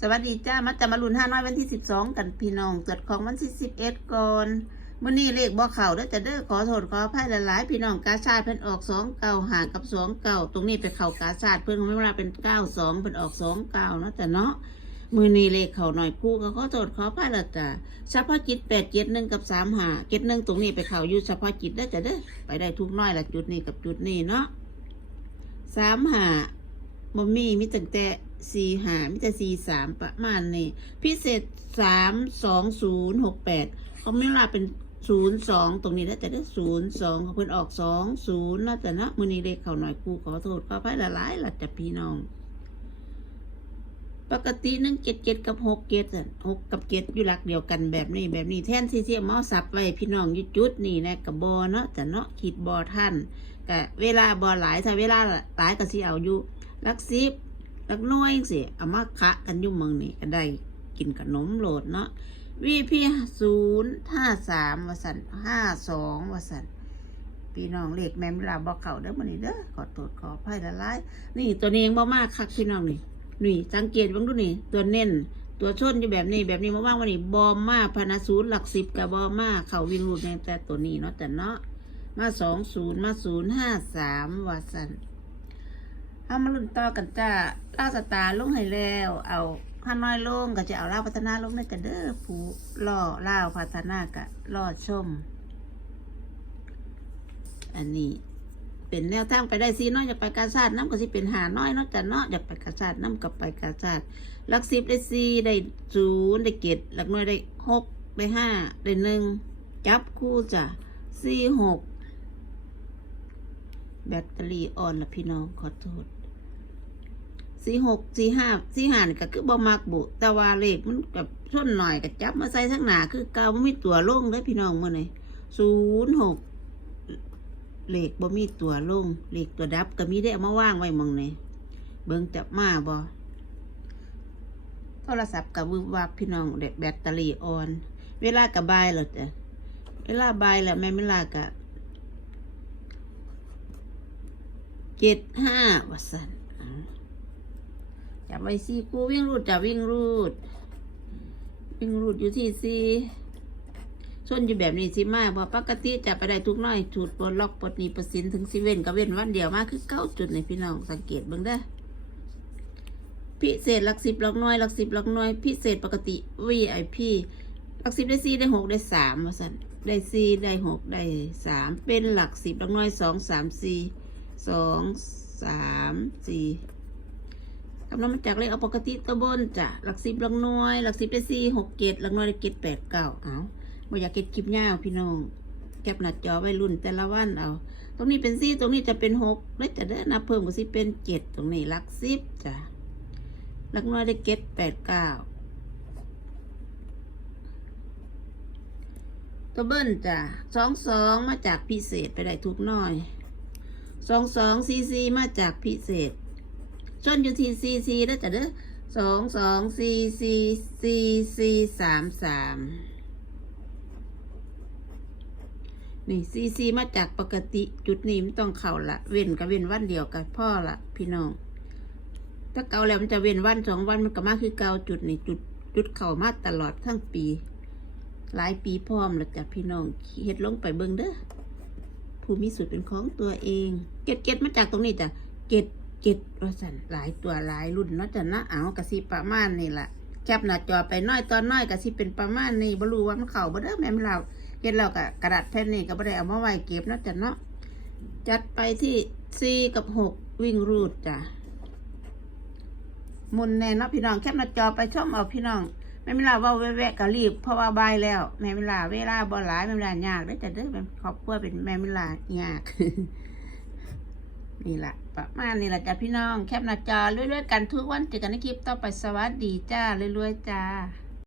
สวัสดีจ้ามาจะมาลุ้นห้าน้อยวันที่สิบสองกันพี่น้องตรวจของวันที่สิบเอ็ดก่อนมื่อนี้เลขบ่เข่าเด้อจะเด้อขอโทษขออภัยหลายๆพี่น้องกาชาดเพิ่นออกสองเก้าหากับสองเก้าตรงนี้ไปเข่ากาชาดเพิ่นไม่เวลาเป็นเก้าสองเพิ่นออกสองเก้าเนาะแต่เนาะมือนี้เลขเขาหน่อยคู่ก็ขอโทษขออภัยละจ้ะเฉพาะจิตแปดเจ็ดหนึ่งกับสามหาเจ็ดหนึ่งตรงนี้ไปเข่าอยู่เฉพาะจิตเด้จะเด้อไปได้ทุกน้อยละจุดนี้กับจุดนี้เนาะสามหา บ่มีมีตั้งแต่สี่หามีแต่สี่สามประมาณนี้พิเศษสามสองศูนย์หกแปดเขาไม่ลาเป็นศูนย์สองตรงนี้แล้วแต่ได้ศูนย์สองเขาเพิ่นออกสองศูนย์แล้วแต่นะมือนี้เลขเขาหน่อยครูขอโทษขอพายละหลายหละจ้ะพี่น้อง ปกติหนึ่งเจ็ดเจ็ดกับหกเจ็ดหกกับเจ็ดอยู่หลักเดียวกันแบบนี้แบบนี้แท่นที่ที่เอามาสับไว้พี่น้องยุจุดนี่นะกับบอเนาะแต่เนาะขีดบอท่านกะเวลาบอหลายถ้าเวลาหลายก็สิเอาอยู่ ลักซิบลักน้อยสิเอามาคะกันอยุ่เมืองนี่ก็ได้กินขนมโหลดเนาะวีพีศูนย์ห้าสามวสันห้าสองวสันพี่น้องเลขแม่มเวลาบอกเขาเด้อมันนี่เด้อขอโทษขออภัยละลายนี่ตัวนี้ยังบ่มากคักพี่น้องนี่นี่สังเกตบ้างดูนี่ตัวเน้นตัวชนอยู่แบบนี้แบบนี้มาว่างวันนี้บอมมาพานาศูนย์หลักสิบกับบอมมาเขาวิ่งรูดแต่ตัวนี้เนาะแต่เนาะมาสองศูนย์มาศูนย์ห้าสามวสัน เอามาลุ้นต่อกันจ้าล่าสตาร์ลงให้แล้ว เอาข้าน้อยลงก็จะเอาล่าพัฒนาลงในกันเด้อผู้ล่อล่าพัฒนากะล่อชม อันนี้ เป็นแนวทางไปได้ซีเนาะอยากไปกาซาดน้ำก็สิเป็นหาน้อยเนาะจ้ะเนาะอยากไปกาซาดน้ำกับไปกาซาดหลักสิบได้ซีได้ศูนย์ได้เกตหลักหน่วยได้หกได้ห้าได้หนึ่งจับคู่จ้ะสี่หกแบตเตอรี่อ่อนละพี่น้องขอโทษ สี่หกสี่ห้าสี่ห้านี่ก็คือบ่มักบุแต่ว่าเลขมันกับส่วนหน่อยก็จับมาใส่ทั้งหนาคือเก่าบ่มีตัวลงเลยพี่น้องมื่อนี่ศูนย์หกเลขบ่มีตัวลงเลขตัวดับก็มีได้เอามาว่างไว้มองนี่เบิ่งจับมาบ่โทรศัพท์กับวึบวับพี่น้องเด็ดแบตเตอรี่ออน เวลากับบายแล้วจ้ะเวลาบายแหล้วแม่เวลากะเจ็ดห้าวัสัน จับไว้สี่คู่วิ่งรูดจับวิ่งรูด วิ่งรูดอยู่ที่สี่ส่วนอยู่แบบนี้สิมากเพอปกติจับไปได้ทุกน้อยจุดปลดล็อกปลดนีปลดสินถึงสิเว้นก็เว้นวันเดียวมากคือเก้าจุดในพี่น้องสังเกตเบิ่งเด้พิเศษหลักสิบหลักน้อยหลักสิบหลักน้อย พิเศษปกติ VIP หลักสิบได้สี่ได้หกได้สามว่าสันได้สี่ได้หกได้สามเป็นหลักสิบหลักน้อยสองสามสี่สองสามสี่ กำลังมาจากเลขเอาปกติตัวบนจ้ะหลักสิบหลักหน่วยหลักสิบได้สี่หกเกตหลักหน่วยได้เกตแปดเก้าเอาไม่อยากเกตคลิปยาวพี่น้องแคปหน้าจอไว้รุ่นแต่ละวันเอา ตรงนี้เป็นสี่ตรงนี้จะเป็นหกแล้วจะได้นับเพิ่มก็สิเป็นเจ็ดตรงนี้หลักสิบจ้ะหลักหน่วยได้เกตแปดเก้าตัวเบิ้ลจ้ะสองสองมาจากพิเศษไปได้ทุกหน่อยสองสองซีซีมาจากพิเศษ ชนอยู่ที่ซีซีแล้วจ้ะเด้อสองสองซีซีซีซีสามสามนี่ซีซีมาจากปกติจุดนี้มันต้องเข่าละเว้นกับเว้นวันเดียวกับพ่อละพี่น้อง ถ้าเกาแล้วมันจะเว้นวันสองวันมันก็มากคือเกาจุดนี่จุดจุดเข่ามาตลอดทั้งปี หลายปีพร้อมแล้วจ้ะพี่น้องเฮ็ดลงไปเบิ่งเด้อผู้มีสูตรเป็นของตัวเอง เก็ดเก็ดมาจากตรงนี้จ้ะเก็ด เจ็ดว่าสันหลายตัวหลายรุ่นเนาะจ้ะนะเอากระสิประมาณนี่แหละแคบหน้าจอไปน้อยตอนน้อยกระสิเป็นประมาณนี้บ่รู้ว่ามันเข่าบ่เด้อแม่เราเฮ็ดเรากับกระดาษแผ่นนี้ก็บ่ได้เอามาไว้เก็บเนาะจ้ะเนาะจัดไปที่สี่กับหกวิ่งรูดจ้ะมุนแน่เนาะพี่น้องแคบหน้าจอไปชมเอาพี่น้องแม่เวลาว่าแวะก็รีบเพราะว่าบายแล้วแม่เวลาเวลาบ่หลายแม่เวลายากได้อจ้ะเด้อเป็นครอบครัวเป็นแม่เวลายาก นี่แหละประมาณนี้แหละจ้ะพี่น้อง แคปหน้าจอเรื่อยๆกันทุกวันเจอกันในคลิปต่อไปสวัสดีจ้าเรื่อยๆจ้า